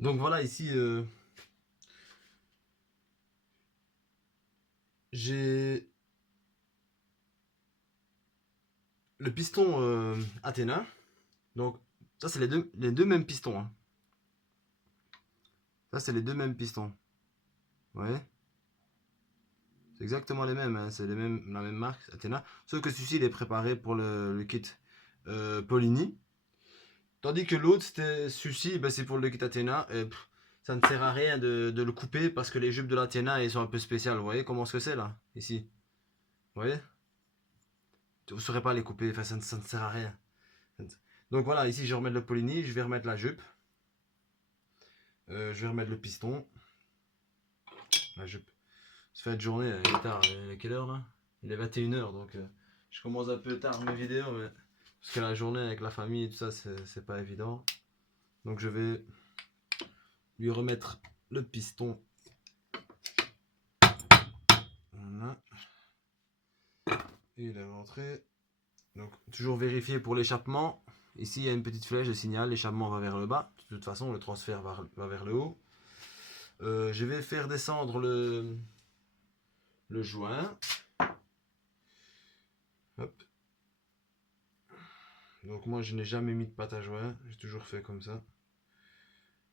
Donc voilà, ici, j'ai le piston Athena. Donc ça, c'est les deux mêmes pistons, hein. Ça, c'est les deux mêmes pistons. Ouais. C'est exactement les mêmes, hein. C'est la même marque, Athena. Sauf que celui-ci, il est préparé pour le kit Polini. Tandis que l'autre, celui-ci, ben, c'est pour le kit Athena. Ça ne sert à rien de le couper parce que les jupes de l'Athena, elles sont un peu spéciales. Vous voyez comment ce que c'est là? Ici. Vous voyez? Vous ne saurez pas les couper. Enfin, ça ne sert à rien. Donc voilà, ici, je vais remettre le Polini. Je vais remettre la jupe. Je vais remettre le piston. La jupe. Ça fait de journée, il est tard. Il est quelle heure là? Il est 21h, donc je commence un peu tard mes vidéos, mais parce que la journée avec la famille et tout ça, c'est pas évident. Donc je vais lui remettre le piston. Voilà. Il est rentré. Donc toujours vérifier pour l'échappement. Ici il y a une petite flèche de signal, l'échappement va vers le bas. De toute façon, le transfert va vers le haut. Je vais faire descendre le joint. Hop. Donc moi je n'ai jamais mis de pâte à joint, j'ai toujours fait comme ça.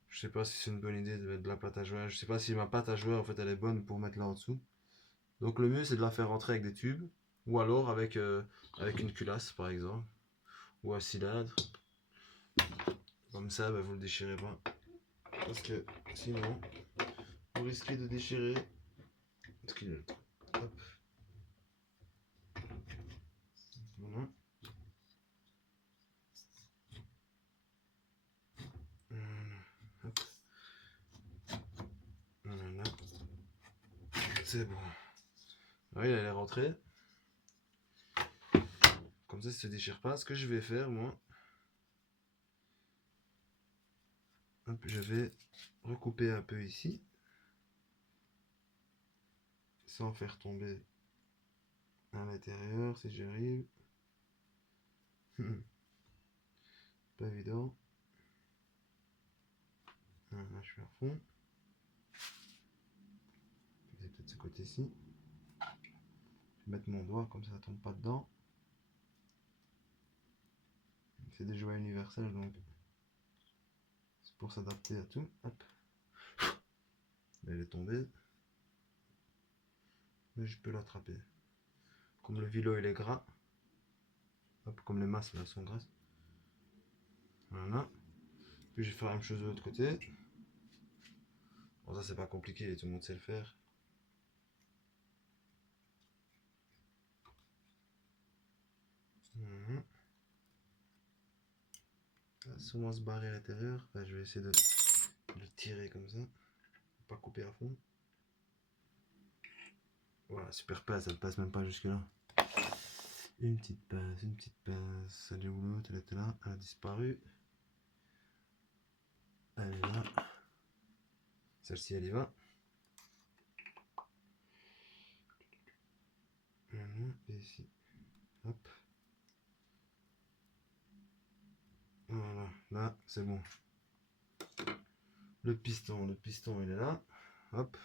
Je sais pas si c'est une bonne idée de mettre de la pâte à joint. Je sais pas si ma pâte à joint en fait elle est bonne pour mettre là en dessous. Donc le mieux c'est de la faire rentrer avec des tubes ou alors avec une culasse par exemple ou un cylindre. Comme ça bah, vous le déchirez pas parce que sinon vous risquez de déchirer. Hop. Voilà. Hop. Voilà. C'est bon. Oui, elle est rentrée. Comme ça, ça se déchire pas. Ce que je vais faire, moi, hop, je vais recouper un peu ici, sans faire tomber à l'intérieur si j'arrive. Pas évident. Là, je suis à fond. C'est peut-être ce côté-ci. Je vais mettre mon doigt comme ça ne tombe pas dedans. C'est des jouets universels donc c'est pour s'adapter à tout. Hop. Elle est tombée. Mais je peux l'attraper. Comme le vélo il est gras. Hop, comme les masses là sont grasses. Voilà. Puis je vais faire la même chose de l'autre côté. Bon ça c'est pas compliqué, tout le monde sait le faire. Ça va sûrement se barrer à l'intérieur. Enfin, je vais essayer de le tirer comme ça. Pas couper à fond. Voilà, super pince, elle passe même pas jusque là. Une petite pince, une petite pince. Elle est où l'autre? Elle était là, elle a disparu. Elle est là. Celle-ci, elle y va. Voilà, et ici. Hop. Voilà, là, c'est bon. Le piston, il est là. Hop.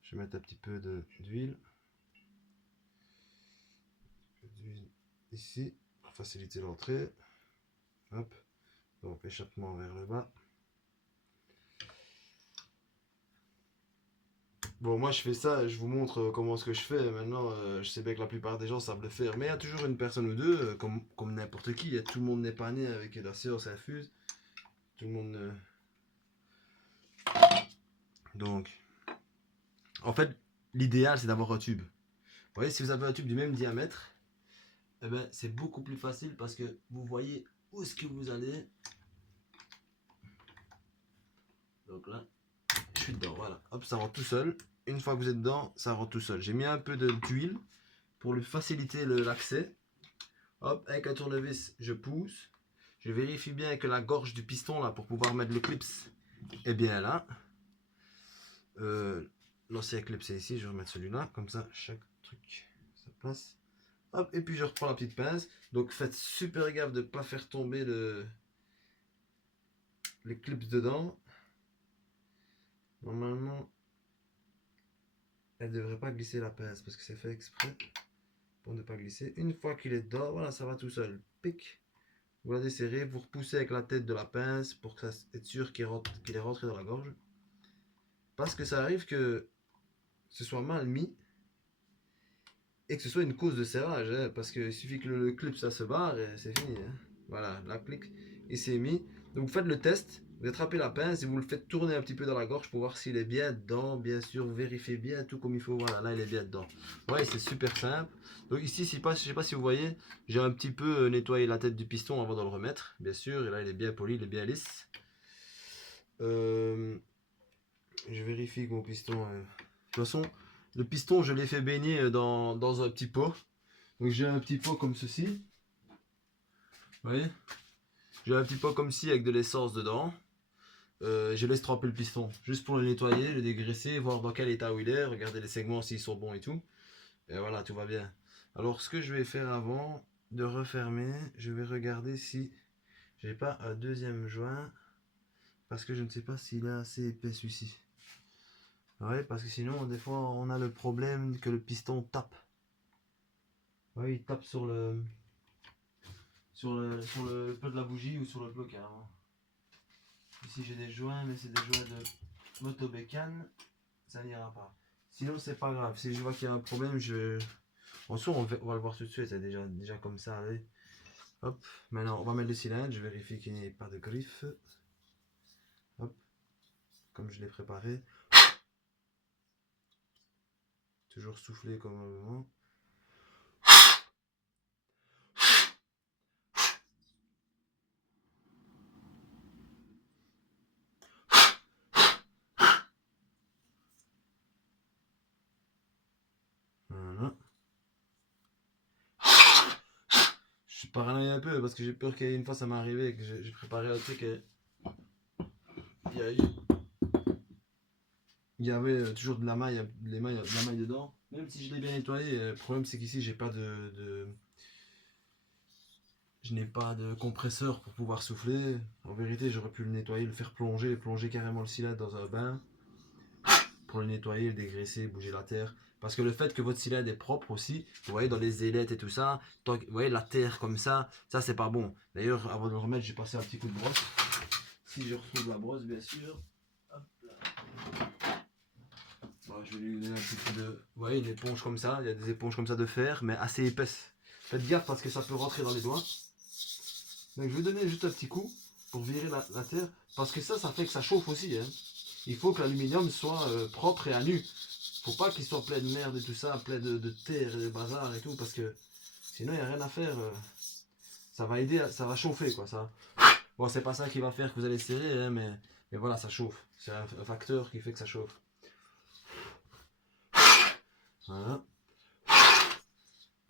Je vais mettre un petit peu d'huile. D'huile ici, pour faciliter l'entrée. Hop. Donc, échappement vers le bas. Bon, moi je fais ça, je vous montre comment ce que je fais. Maintenant, je sais bien que la plupart des gens savent le faire, mais il y a toujours une personne ou deux, comme n'importe qui. Tout le monde n'est pas né avec la science infuse. Tout le monde. Donc, en fait, l'idéal c'est d'avoir un tube. Vous voyez, si vous avez un tube du même diamètre, eh ben, c'est beaucoup plus facile parce que vous voyez où est-ce que vous allez. Donc là, je suis dedans, voilà. Hop, ça rentre tout seul. Une fois que vous êtes dedans, ça rentre tout seul. J'ai mis un peu d'huile pour lui faciliter l'accès. Hop, avec un tournevis, je pousse. Je vérifie bien que la gorge du piston là pour pouvoir mettre le clips est bien là. L'ancien clip c'est ici, je vais remettre celui-là, comme ça chaque truc sa place. Hop, et puis je reprends la petite pince. Donc faites super gaffe de ne pas faire tomber les clips dedans. Normalement, elle ne devrait pas glisser la pince parce que c'est fait exprès pour ne pas glisser. Une fois qu'il est dedans, voilà, ça va tout seul. Pic. Vous la desserrez, vous repoussez avec la tête de la pince pour que ça être sûr qu'il est rentré dans la gorge. Parce que ça arrive que ce soit mal mis et que ce soit une cause de serrage, hein, parce qu'il suffit que le clip ça se barre et c'est fini. Hein. Voilà, la clique, il s'est mis. Donc vous faites le test, vous attrapez la pince et vous le faites tourner un petit peu dans la gorge pour voir s'il est bien dedans, bien sûr, vous vérifiez bien tout comme il faut, voilà, là il est bien dedans. Ouais, c'est super simple. Donc ici, je sais pas si vous voyez, j'ai un petit peu nettoyé la tête du piston avant de le remettre, bien sûr, et là il est bien poli, il est bien lisse. Je vérifie que mon piston... de toute façon, le piston, je l'ai fait baigner dans un petit pot. Donc j'ai un petit pot comme ceci. Vous voyez? J'ai un petit pot comme ci avec de l'essence dedans. Je laisse tremper le piston juste pour le nettoyer, le dégraisser, voir dans quel état où il est, regarder les segments s'ils sont bons et tout. Et voilà, tout va bien. Alors ce que je vais faire avant de refermer, je vais regarder si j'ai pas un deuxième joint. Parce que je ne sais pas s'il est assez épais celui-ci. Ouais, parce que sinon, des fois, on a le problème que le piston tape. Oui, il tape sur le peu de la bougie ou sur le bloc carrément. Ici, j'ai des joints, mais c'est des joints de motobécane. Ça n'ira pas. Sinon, c'est pas grave. Si je vois qu'il y a un problème, en soi, on va le voir tout de suite. C'est déjà comme ça. Allez. Hop. Maintenant, on va mettre le cylindre. Je vérifie qu'il n'y ait pas de griffe. Hop. Comme je l'ai préparé. Toujours souffler comme un moment. Voilà. Je suis paranoïa un peu parce que j'ai peur qu'une fois ça m'est arrivé que j'ai préparé un truc et il y avait toujours de la maille, de la maille dedans. Même si je l'ai bien nettoyé, le problème c'est qu'ici j'ai pas je n'ai pas de compresseur pour pouvoir souffler. En vérité, j'aurais pu le nettoyer, le faire plonger carrément le cylindre dans un bain pour le nettoyer, le dégraisser, bouger la terre. Parce que le fait que votre cylindre est propre aussi, vous voyez dans les ailettes et tout ça, vous voyez la terre comme ça c'est pas bon. D'ailleurs, avant de le remettre, j'ai passé un petit coup de brosse. Si je retrouve la brosse, bien sûr. Hop là. Bon, je vais lui donner un petit peu de... Vous voyez, une éponge comme ça, il y a des éponges comme ça de fer, mais assez épaisses. Faites gaffe parce que ça peut rentrer dans les doigts. Donc je vais donner juste un petit coup pour virer la terre, parce que ça fait que ça chauffe aussi. Hein. Il faut que l'aluminium soit propre et à nu. Faut pas qu'il soit plein de merde et tout ça, plein de terre et de bazar et tout, parce que sinon il n'y a rien à faire. Ça va aider, ça va chauffer quoi. Ça. Bon, c'est pas ça qui va faire que vous allez serrer, hein, mais voilà, ça chauffe. C'est un facteur qui fait que ça chauffe. Voilà.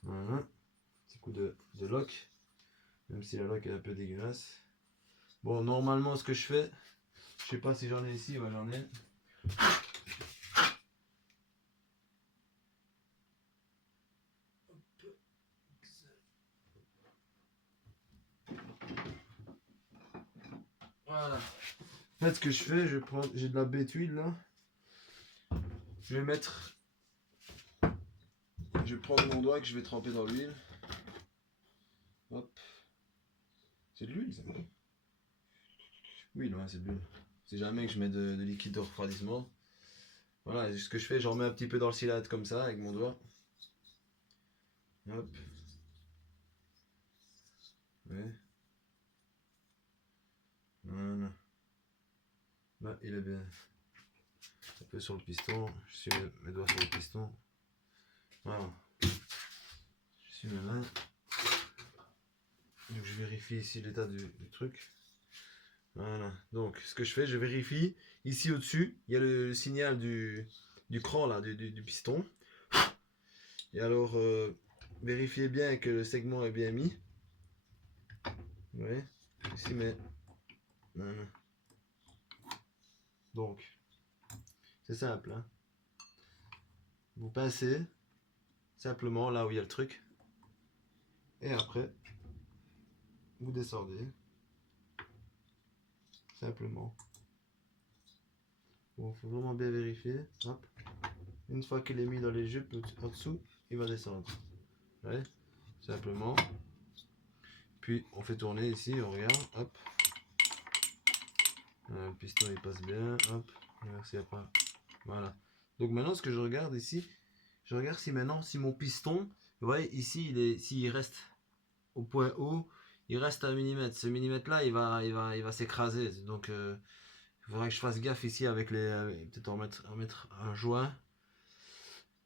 Voilà. Petit coup de lock. Même si la lock est un peu dégueulasse. Bon, normalement, ce que je fais, je sais pas si j'en ai ici, ouais, j'en ai. Voilà. En fait, ce que je fais, j'ai de la bétuile là. Je vais mettre. Je vais prendre mon doigt que je vais tremper dans l'huile. Hop. C'est de l'huile ça? Oui, non, c'est de l'huile. C'est jamais que je mets de liquide de refroidissement. Voilà, ce que je fais, j'en mets un petit peu dans le cylindre comme ça avec mon doigt. Hop. Ouais. Voilà. Là, il est bien. Un peu sur le piston. Je suis mes doigts sur le piston. Voilà. Je suis mes mains. Donc je vérifie ici l'état du truc. Voilà. Donc ce que je fais, je vérifie. Ici au-dessus, il y a le signal du cran là, du piston. Et alors, vérifiez bien que le segment est bien mis. Ouais. Ici, mais. Voilà. Donc, c'est simple. Hein. Vous pincez simplement là où il y a le truc. Et après, vous descendez. Simplement. Faut vraiment bien vérifier. Hop. Une fois qu'il est mis dans les jupes en dessous, il va descendre. Ouais, simplement. Puis on fait tourner ici, on regarde, hop. Le piston il passe bien, hop. S'il n'y a pas. Voilà. Donc maintenant ce que je regarde ici, je regarde si maintenant, si mon piston, vous voyez ici, s'il reste au point haut, il reste à 1 mm. Ce millimètre là, il va s'écraser. Donc il faudrait que je fasse gaffe ici avec les. Peut-être en mettre un joint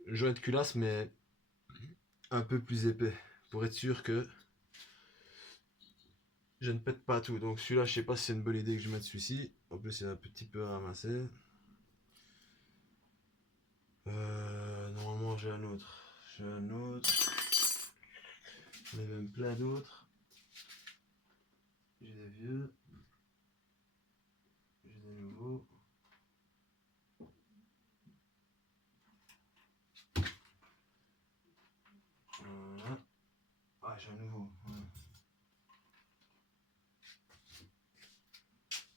de culasse, mais un peu plus épais. Pour être sûr que je ne pète pas tout. Donc celui-là, je sais pas si c'est une bonne idée que je mette celui-ci. En plus, il est un petit peu ramassé. Normalement, j'ai un autre. J'en ai même plein d'autres. J'ai des vieux. J'ai des nouveaux. Voilà. Ah, j'ai un nouveau.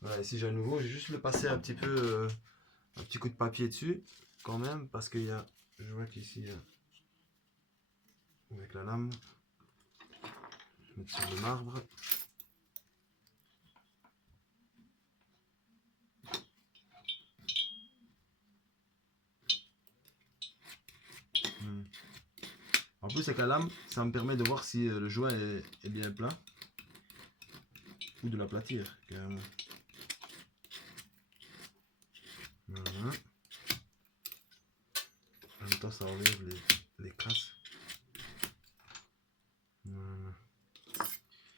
Voilà, ici j'ai un nouveau. J'ai juste le passer un petit peu, un petit coup de papier dessus, quand même, parce qu'il y a. Je vois qu'ici, avec la lame, je vais mettre sur le marbre. En plus, avec la lame, ça me permet de voir si le joint est bien plat ou de l'aplatir carrément. Voilà. En même temps, ça enlève les crasses. Voilà.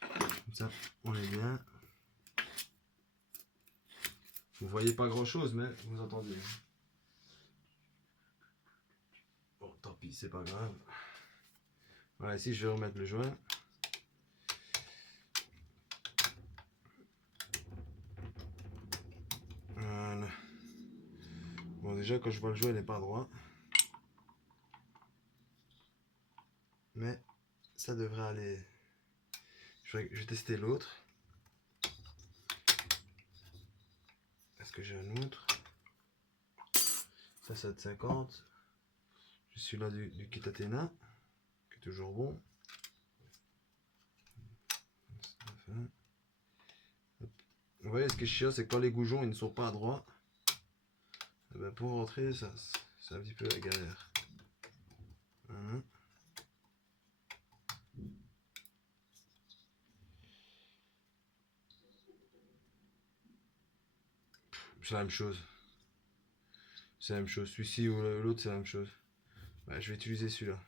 Comme ça, on est bien. Vous voyez pas grand chose, mais vous entendez. Bon, tant pis, c'est pas grave. Voilà, ici je vais remettre le joint. Voilà. Bon, déjà, quand je vois le joint, il n'est pas droit. Mais ça devrait aller. Je vais tester l'autre. Est-ce que j'ai un autre? Ça, c'est de 50. Je suis là du kit Athéna, qui est toujours bon. Vous voyez, ce qui est chiant, c'est que quand les goujons ils ne sont pas à droite, et ben pour rentrer, c'est un petit peu la galère. Voilà. C'est la même chose. C'est la même chose. Celui-ci ou l'autre, c'est la même chose. Ouais, je vais utiliser celui-là.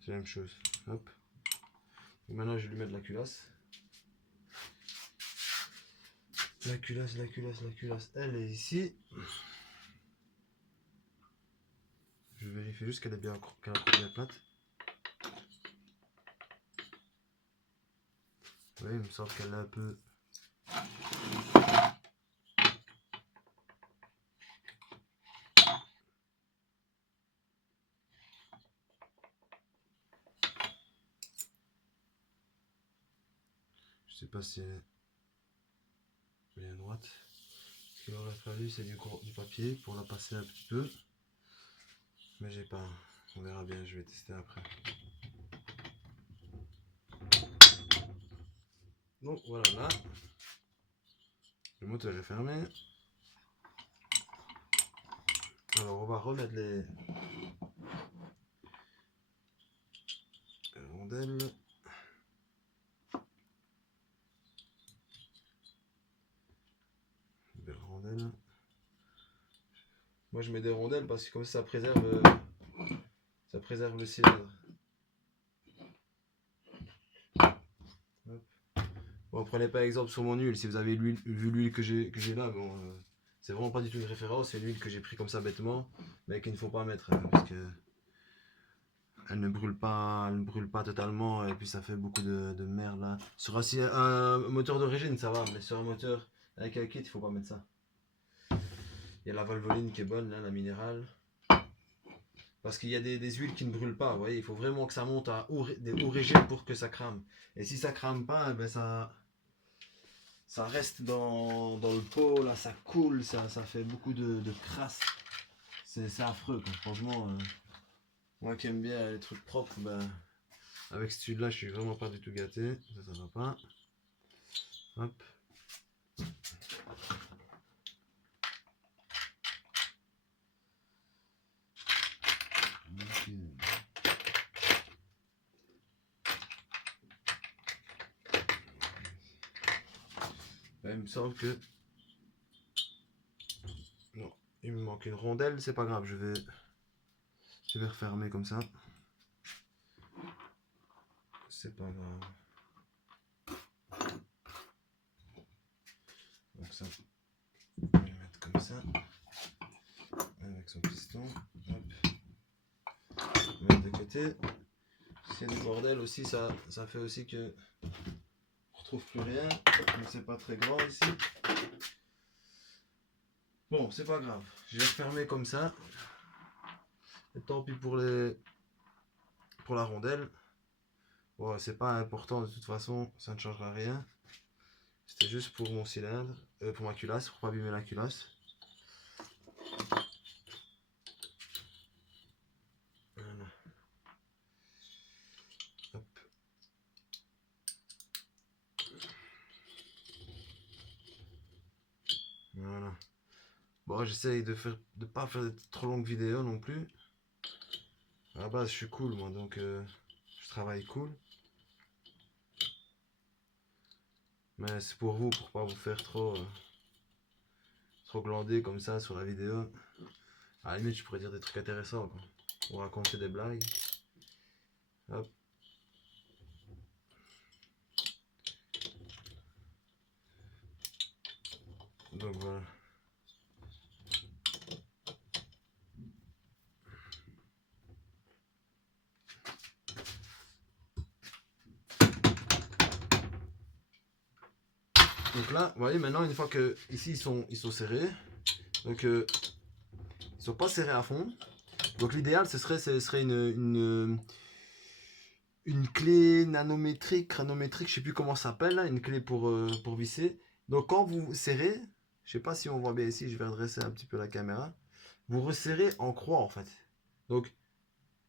C'est la même chose. Hop. Et maintenant, je vais lui mettre la culasse. La culasse, elle est ici. Je vérifie juste qu'elle est bien plate. Oui, il me semble qu'elle est un peu. Je sais pas si elle est bien droite. Ce qu'il aurait fallu, c'est du papier pour la passer un petit peu. Mais j'ai pas. On verra bien, je vais tester après. Donc voilà, là. Le moteur est fermé. Alors on va remettre les rondelles. Belle rondelle. Moi je mets des rondelles parce que comme ça préserve le cylindre. Hop. Bon, prenez pas exemple sur mon huile. Si vous avez vu l'huile que j'ai là, bon, c'est vraiment pas du tout une référence. C'est l'huile que j'ai pris comme ça bêtement, mais qu'il ne faut pas mettre parce que elle ne brûle pas totalement et puis ça fait beaucoup de merde là. Sur un moteur d'origine ça va, mais sur un moteur avec un kit il faut pas mettre ça. Il y a la valvoline qui est bonne là, la minérale. Parce qu'il y a des huiles qui ne brûlent pas, vous voyez, il faut vraiment que ça monte à des hauts régimes pour que ça crame. Et si ça crame pas, ben ça ça reste dans le pot, là ça coule, ça fait beaucoup de crasse. C'est affreux quoi. Franchement, moi qui aime bien les trucs propres, ben, avec celui-là je suis vraiment pas du tout gâté. Ça va pas. Hop. Il me semble que... Non, il me manque une rondelle, c'est pas grave, je vais refermer comme ça. C'est pas grave. Donc ça, on va le mettre comme ça. Avec son piston. Hop. On va mettre de côté. C'est du bordel aussi, ça fait aussi que on retrouve plus rien. Mais c'est pas très grand ici. Bon, c'est pas grave. Je vais refermer comme ça. Et tant pis pour la rondelle. Bon, c'est pas important de toute façon, ça ne changera rien. C'était juste pour mon cylindre, pour ma culasse, pour pas abîmer la culasse. Voilà. Hop. Voilà. Bon, j'essaye de pas faire de trop longues vidéos non plus. À la base, je suis cool moi, donc je travaille cool. Mais c'est pour vous, pour pas vous faire trop glander comme ça sur la vidéo. À la limite, je pourrais dire des trucs intéressants, quoi. Ou raconter des blagues. Hop. Donc voilà. Donc là, vous voyez, maintenant, une fois que ici ils sont serrés, donc ils sont pas serrés à fond. Donc l'idéal, ce serait une clé nanométrique, chronométrique, je sais plus comment ça s'appelle, là, une clé pour visser. Donc quand vous serrez, je sais pas si on voit bien ici, je vais redresser un petit peu la caméra. Vous resserrez en croix en fait. Donc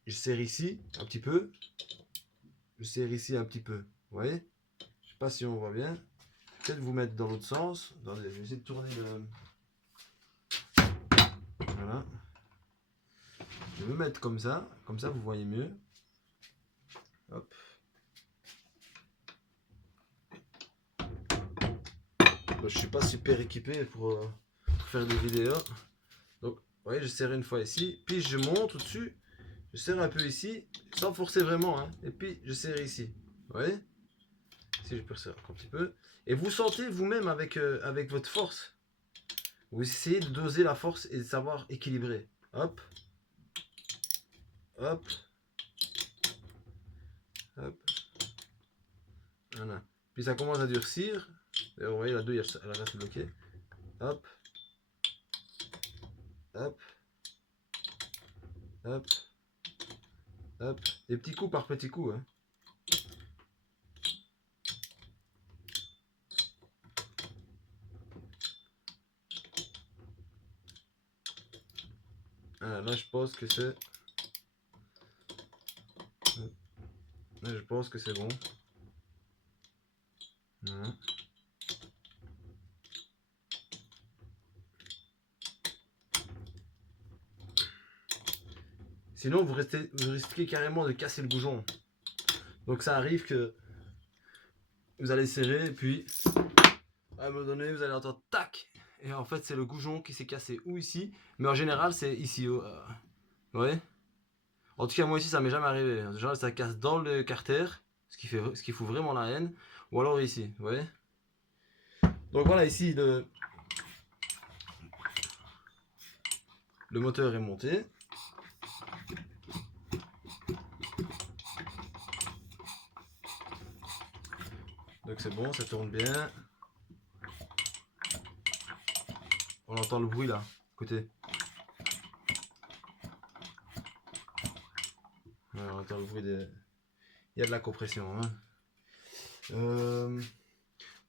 je serre ici un petit peu, je serre ici un petit peu. Vous voyez? Je sais pas si on voit bien. Peut-être vous mettre dans l'autre sens. Attendez, je vais essayer de tourner le. Voilà. Je vais me mettre comme ça vous voyez mieux. Hop. Bon, je suis pas super équipé pour faire des vidéos. Donc, vous voyez, je serre une fois ici, puis je monte au-dessus, je serre un peu ici, sans forcer vraiment, hein, et puis je serre ici. Vous voyez? Ici, je peux resserrer encore un petit peu. Et vous sentez vous-même avec votre force. Vous essayez de doser la force et de savoir équilibrer. Hop. Hop. Hop. Voilà. Puis ça commence à durcir. Et vous voyez, la douille, elle reste bloquée. Hop. Hop. Hop. Hop. Des petits coups par petits coups. Hein. Voilà, là, je pense que c'est... Là, je pense que c'est bon. Voilà. Sinon, vous risquez carrément de casser le goujon. Donc ça arrive que vous allez serrer et puis à un moment donné, vous allez entendre tac. Et en fait, c'est le goujon qui s'est cassé ou ici. Mais en général, c'est ici. Vous voyez? En tout cas, moi ici, ça m'est jamais arrivé. En général, ça casse dans le carter, ce qui fout vraiment la haine. Ou alors ici, vous voyez? Donc voilà, ici, le moteur est monté. Donc c'est bon, ça tourne bien. On entend le bruit là, côté. Ouais, on entend le bruit des... Il y a de la compression. Hein.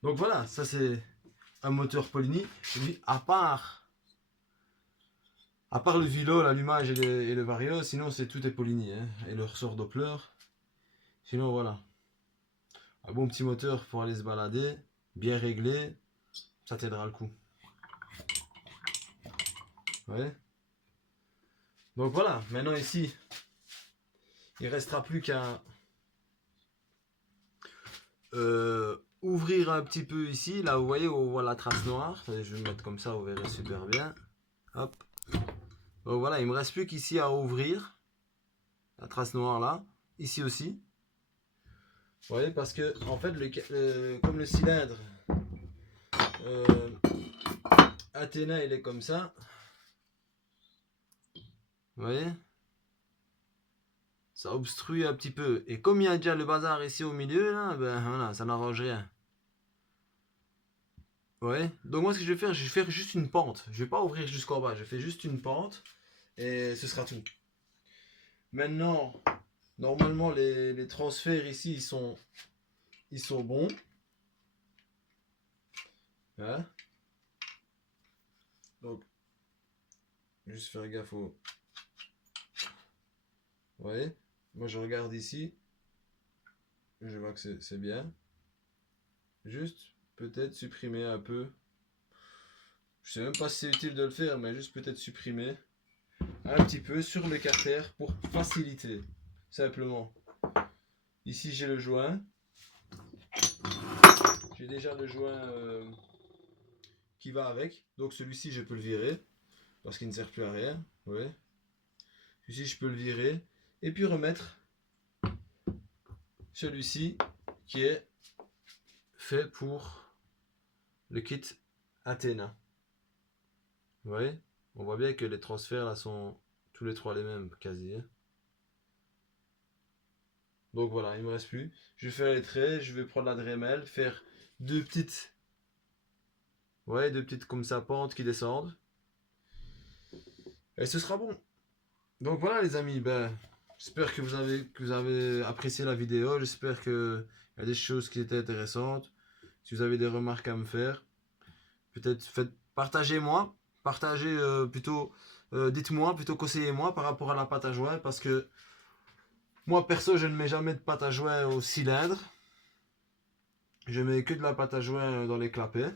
Donc voilà, ça c'est un moteur Polini. Lui, à part le vilo, l'allumage et le vario, sinon c'est tout est Polini, hein, et le ressort Doppler. Sinon voilà, un bon petit moteur pour aller se balader, bien réglé, ça t'aidera le coup. Ouais. Donc voilà, maintenant ici, il restera plus qu'à ouvrir un petit peu ici. Là, vous voyez, on voit la trace noire. Je vais me mettre comme ça, vous verrez super bien. Hop. Donc voilà, il me reste plus qu'ici à ouvrir la trace noire là. Ici aussi. Vous voyez, parce que en fait, comme le cylindre euh, Athéna, il est comme ça. Vous voyez, ça obstrue un petit peu. Et comme il y a déjà le bazar ici au milieu, là, ben voilà, ça n'arrange rien. Ouais. Donc moi, ce que je vais faire juste une pente. Je vais pas ouvrir jusqu'en bas. Je fais juste une pente et ce sera tout. Maintenant, normalement, les transferts ici, ils sont bons. Hein. Donc, juste faire gaffe au... Ouais. Moi, je regarde ici. Je vois que c'est bien. Juste, peut-être supprimer un peu. Je sais même pas si c'est utile de le faire, mais juste peut-être supprimer un petit peu sur le carter pour faciliter. Simplement. Ici, j'ai le joint. J'ai déjà le joint qui va avec. Donc celui-ci, je peux le virer. Parce qu'il ne sert plus à rien. Ouais. Celui-ci, je peux le virer. Et puis remettre celui-ci qui est fait pour le kit Athéna. Vous voyez? On voit bien que les transferts là sont tous les trois les mêmes quasi. Donc voilà, il me reste plus. Je vais faire les traits, je vais prendre la Dremel, faire deux petites, ouais, deux petites comme ça pentes qui descendent. Et ce sera bon. Donc voilà les amis, ben, j'espère que vous avez apprécié la vidéo. J'espère qu'il y a des choses qui étaient intéressantes. Si vous avez des remarques à me faire, peut-être partagez-moi. Partagez plutôt, dites-moi, plutôt conseillez-moi par rapport à la pâte à joint. Parce que moi perso, je ne mets jamais de pâte à joint au cylindre. Je mets que de la pâte à joint dans les clapets.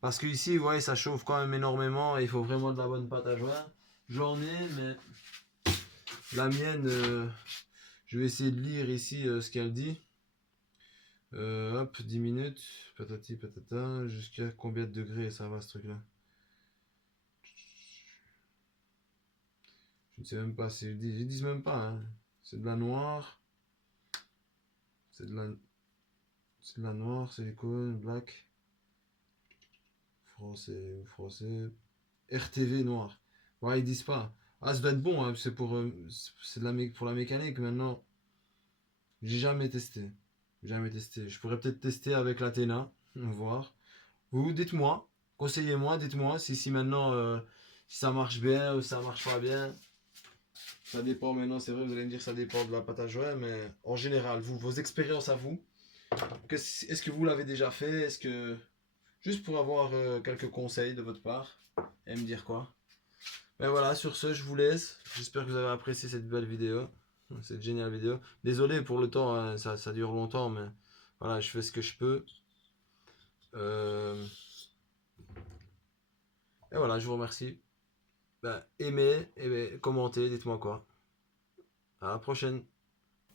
Parce que ici, vous voyez, ça chauffe quand même énormément et il faut vraiment de la bonne pâte à joint. J'en ai, mais la mienne, je vais essayer de lire ici ce qu'elle dit. Hop, 10 minutes, patati patata, jusqu'à combien de degrés ça va ce truc-là? Je ne sais même pas, ils disent même pas, hein. C'est de la noire. C'est de la noire, silicone, black. Français. RTV noir. Ouais, ils disent pas. Ah, ça doit être bon, hein, c'est c'est pour la mécanique maintenant. J'ai jamais testé. Jamais testé. Je pourrais peut-être tester avec l'Athéna, voir. Vous, dites-moi, conseillez-moi, dites-moi si maintenant si ça marche bien ou si ça marche pas bien. Ça dépend maintenant, c'est vrai, vous allez me dire que ça dépend de la pâte à joint, mais en général, vos expériences à vous, est-ce que vous l'avez déjà fait? Est-ce que. Juste pour avoir quelques conseils de votre part et me dire quoi. Ben voilà, sur ce, je vous laisse. J'espère que vous avez apprécié cette belle vidéo. Cette géniale vidéo. Désolé pour le temps, hein, ça dure longtemps, mais voilà, je fais ce que je peux. Euh, Et voilà, je vous remercie. Ben, aimez, commentez, dites-moi quoi. À la prochaine.